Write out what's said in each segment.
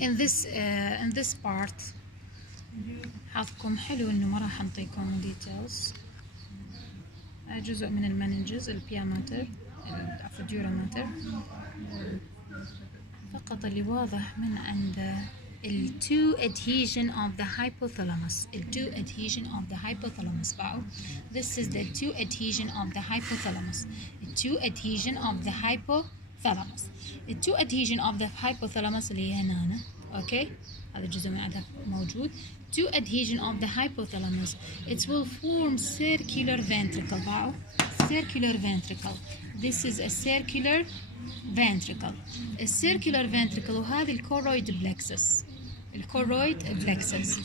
in this part حظكم حلو انه ما راح نعطيكم details. جزء من المننجز البيا ماتر عفوا الديورا ماتر، فقط اللي واضح من عند ال two adhesion of the hypothalamus. ال two adhesion of the hypothalamus باو. This is the two adhesion of the hypothalamus. ال two adhesion of the hypothalamus. ال two adhesion of the hypothalamus اللي هي هنا. اوكي هذا الجزء من عندها موجود. Two adhesion of the hypothalamus. It will form circular ventricle باو. Circular ventricle. This is a circular ventricle. A circular ventricle وهذه الكورويد plexus. الكورويد plexus.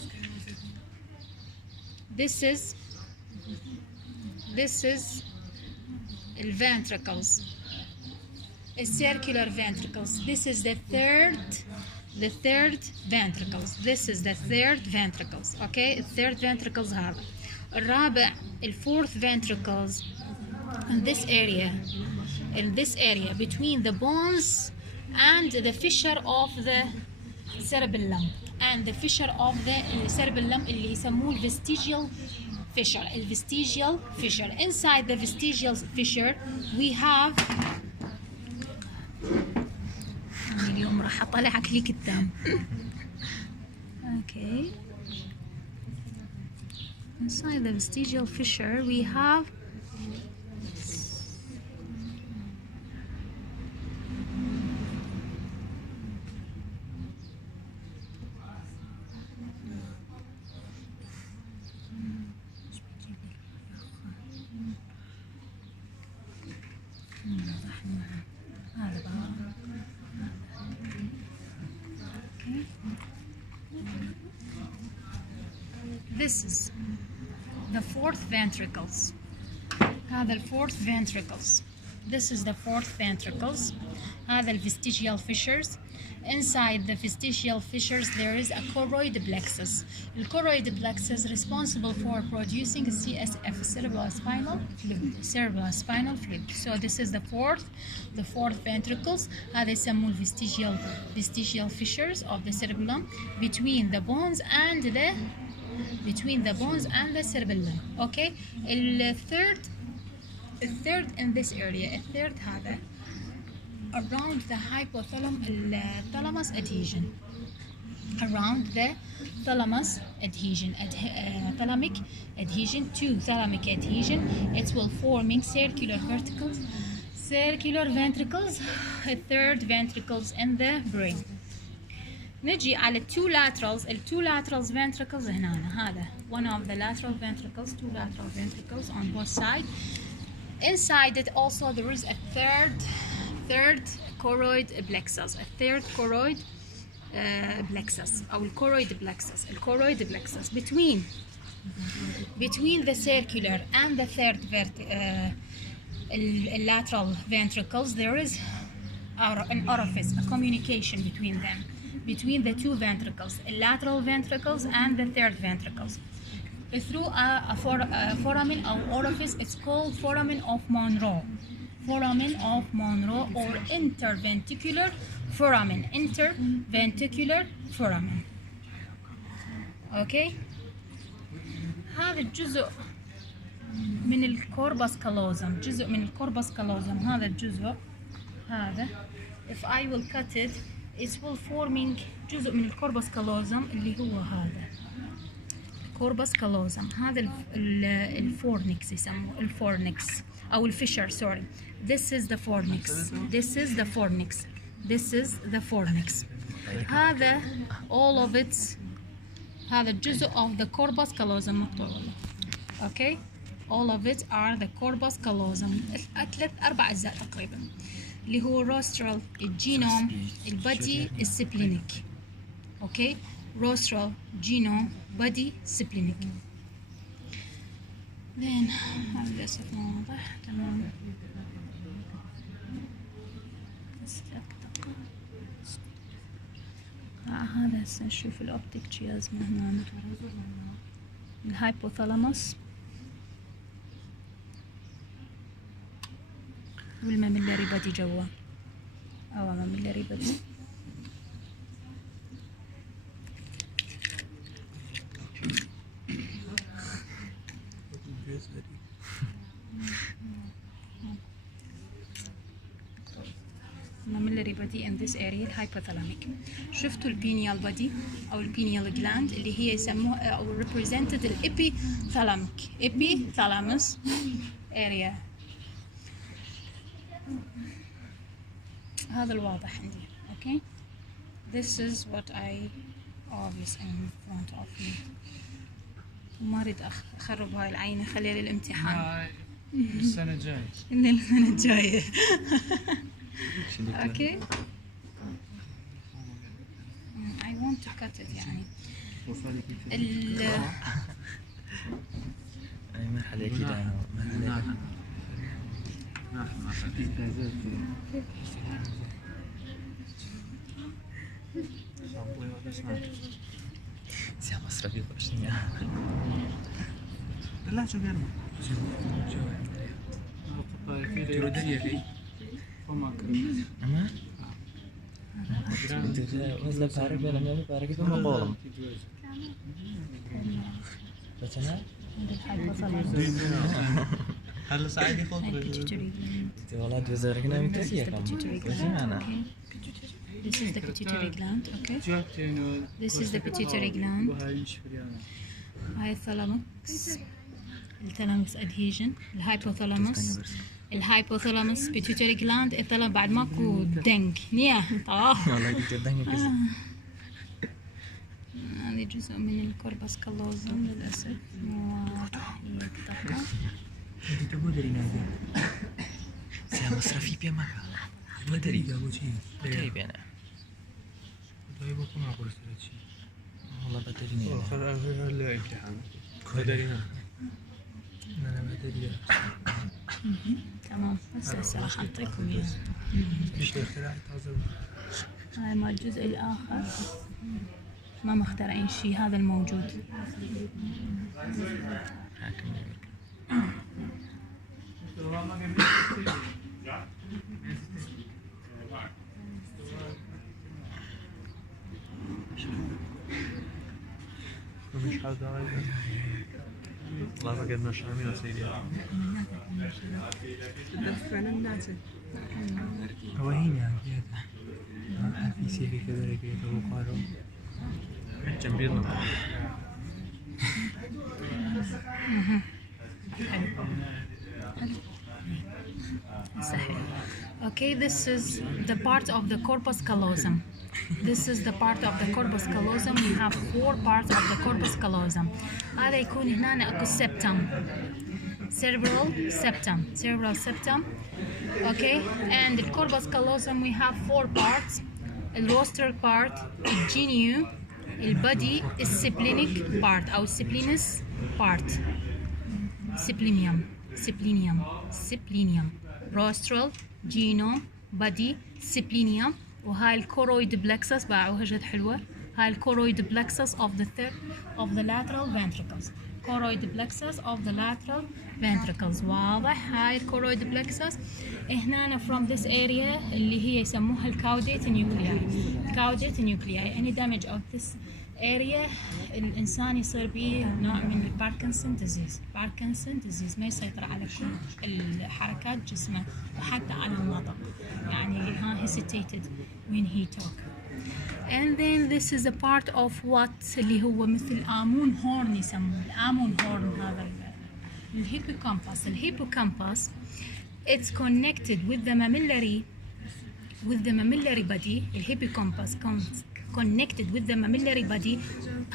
This is the ventricles. A circular ventricles. This is the third ventricles. This is the third ventricles. Okay, the third ventricles هذا. الرابع fourth ventricles in this area between the bones and the fissure of the cerebellum اللي يسموه vestigial fissure. vestigial fissure. Inside the vestigial fissure we have اليوم راح اطلعك لي قدام. Okay. Inside the vestigial fissure we have this is the fourth ventricles. هذا fourth ventricles. This is the fourth ventricles. هذا vestigial fissures. Inside the vestigial fissures there is a choroid plexus. The choroid plexus responsible for producing CSF, cerebrospinal fluid. So this is the fourth ventricles. هذا يسموه vestigial fissures of the cerebellum between the bones and the cerebellum. Okay. The third in this area. الثird هذا around the thalamus adhesion. Around the thalamus adhesion. Thalamic adhesion to thalamic adhesion. It will forming circular ventricles. Third ventricles in the brain. نجي على two laterals ventricles هنا. هذا one of the lateral ventricles. Two lateral ventricles on both sides. Inside it also there is a third choroid plexus. A third choroid plexus أو الchoroid plexus. Between the circular and the third lateral ventricles there is an orifice, a communication between them. Between the two ventricles, lateral ventricles and the third ventricles. Through a foramen or orifice, it's called foramen of Monro. Foramen of Monro or interventricular foramen. Interventricular foramen. Okay. هذا الجزء من الكوربس كالوزم. هذا الجزء هذا. If I will cut it, it will forming جزء من الكوربس كالوزم اللي هو هذا. كوربس كالوزم هذا الفورنكس يسموه الفورنكس أو الفيشر. sorry. This is the fornix. هذا all of it. هذا الجزء of the corpus callosum مقطوع. Okay. all of it are the corpus callosum. 4 أجزاء تقريبا اللي هو rostral, الجينوم, البادي, السبلينيك. اوكي. rostral, جينوم, بادي, سبلينيك. then هذا للأسف ما واضح. تمام. هذا هسه نشوف الأوبتيك chiasma هنا. الهايبوثالاموس والماميلاري بادي جوا. أو ماميلاري بادي. body in this area الhypothalamic. شفتوا البينيال body أو البينيال gland اللي هي يسموها أو represented الابيثالاميك epithalamus area. هذا الواضح عندي. Okay, this is what I obvious in front of me. وما أريد أخرب هاي العينة، خليها للامتحان السنة الجاية. السنة الجاية. Okay. I want to cut it يعني. ما عليك لا ما سيا مصرفي وشني لا شو قالوا تردي لي فما أما وزلا بارك ولا ما بارك ثم قولم بس أنا هلا سعيد خطر والله دوزرقنا من تسيا كم This is the pituitary gland, okay? This is the pituitary gland. Hypothalamus, الثالاموس adhesion, الhypothalamus pituitary gland. الثالاموس بعد ماكو دنج نيا والله قلت دنج كذا. هذه جزء من الكوربس كالوزم للأسف يتطهر. أنت تقدري نادي. سيا مصرفي بيا ما تدري قابو شيء. طيب أنا. طيب وكم أقول شيء. والله بدريني. هلا امتحان. بدرينا. أنا بدري. تمام بس راح أعطيكم إياه. إيش اخترعت هذا؟ هاي ما الجزء الآخر ما مخترعين شيء، هذا الموجود. مش هذا والله بقى مش عاملين سيدي دفعنا الناس هو هنا كذا في سيري كذا كذا وقارو جنبينا صحيح. Okay, this is the part of the corpus callosum. This is the part of the corpus callosum. We have 4 parts of the corpus callosum. هذا يكون هنا اكو septum, cerebral septum. Okay, and the corpus callosum we have 4 parts. The rostral part, the genu, the body, the splenic part أو splenous part. Splenium, rostral, genome, body, splenium. وهاي الكورويد بلكسس باعوها جد حلوة. هاي الكورويد بلكسس of the lateral ventricles. كورويد بلكسس of the lateral ventricles. واضح هاي الكورويد بلكسس هنا from this area اللي هي يسموها الكاوديت نيوكلياي. any damage of this area الإنسان يصير به نوع من الباركنسون ديزيز ما يسيطر على كل الحركات جسمه وحتى على النطق يعني hesitated when he talk. and then this is a part of what اللي هو مثل آمون هورن يسموه الآمون هورن. هذا الهيبوكامبس it's connected with the mammillary body. الهيبوكامبس connected with the mammillary body.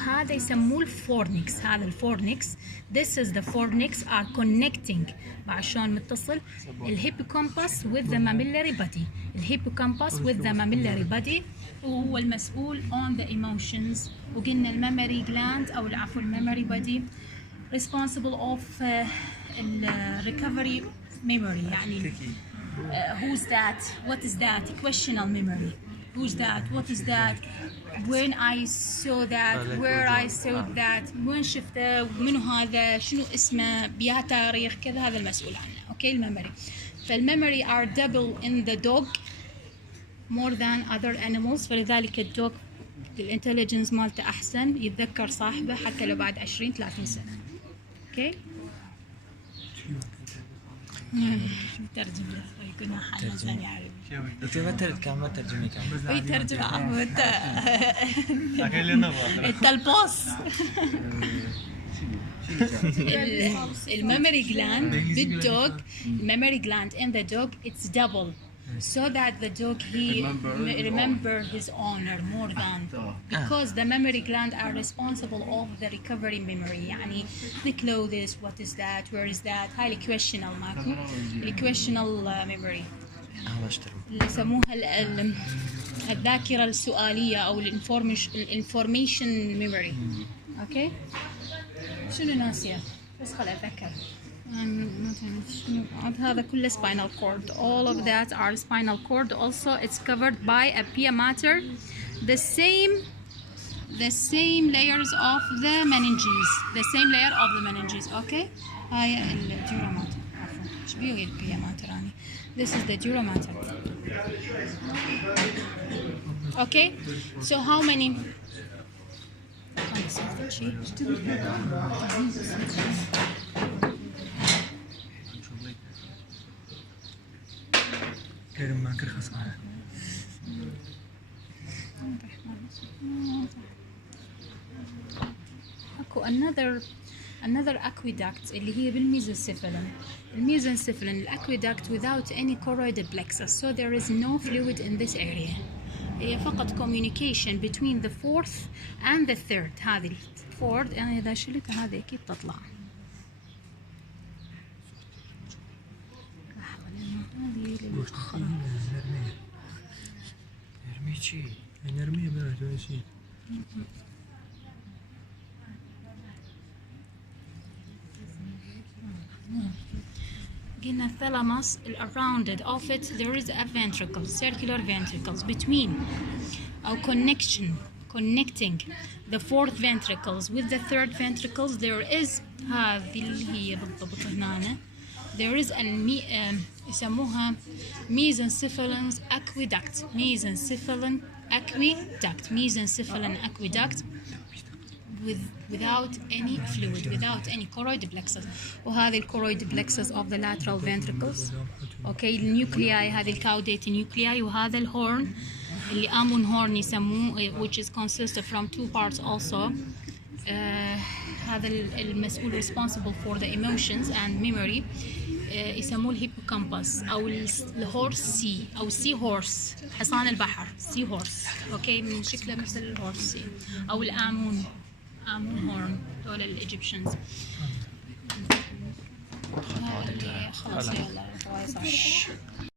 هذا يسموه الفورنكس. هذا الفورنكس this is the fornix are connecting مع شلون متصل الهيبوكامبس with the mammillary body. الهيبوكامبس with the mammillary body وهو المسؤول on the emotions. وقلنا الميموري gland أو العفو الميموري body responsible of recovery memory يعني who's that, what is that, questional memory. who's that, what is that, when I saw that, where I saw that, وين شفته، منو هذا، شنو اسمه، بيا تاريخ كذا. هذا المسؤول عنه. اوكي الميموري. فالميموري are double in the dog more than other animals. فلذلك الدوغ الانتليجنس مالته احسن، يتذكر صاحبه حتى لو بعد 20-30 سنة. اوكي ترجم له يكون حل عربي. كان ما ترجمي كان يترجم عمو انت أكيد لنا بقى انت البوس الميموري جلاند بالدوغ الميموري جلاند in the dog it's double so that the dog he remember his owner more than because the memory gland are responsible of the recovery memory يعني the clothes what is that where is that highly questional ماكو questional memory هذا اشتري اللي يسموها الذاكرة السؤالية أو الانفورميشن ميموري أوكي شنو ناسية بس خل أتذكر شنو بعد هذا كله spinal cord all of that are spinal cord also it's covered by a pia mater the same layers of the meninges the same layer of the meninges أوكي هاي الديورا ماتر عفوا إيش بيه البيا ماتر أني this is the dura mater okay so how many كريم ما كر خسارة اكو another aqueduct اللي هي بالميزنسيفالين الميزنسيفالين الاكويدكت without any choroidal plexus so there is no fluid in this area هي فقط communication between the fourth and the third هذه الفورد يعني اذا شلتها هذه اكيد تطلع هذه نرمي شيء نرمي بلا شيء قلنا thalamus around it of it there is a ventricle circular ventricles between or connecting the fourth ventricles with the third ventricles there is هذه اللي هي بالضبط هنا there is يسموها mesencephalon aqueduct mesencephalon aqueduct without any fluid without any choroid plexus وهذه الchoroid plexus of the lateral ventricles okay النيوكلياي هذه الكاوديت نيوكلياي وهذا الهورن اللي امون هورن يسموه which is consist from two parts also هذا المسؤول responsible for the emotions and memory يسموه الهيبوكامبس او الهورس سي او سي هورس حصان البحر سي هورس اوكي من شكله مثل الهورس سي او الامون هورن دول الايجيبشنز خلاص يلا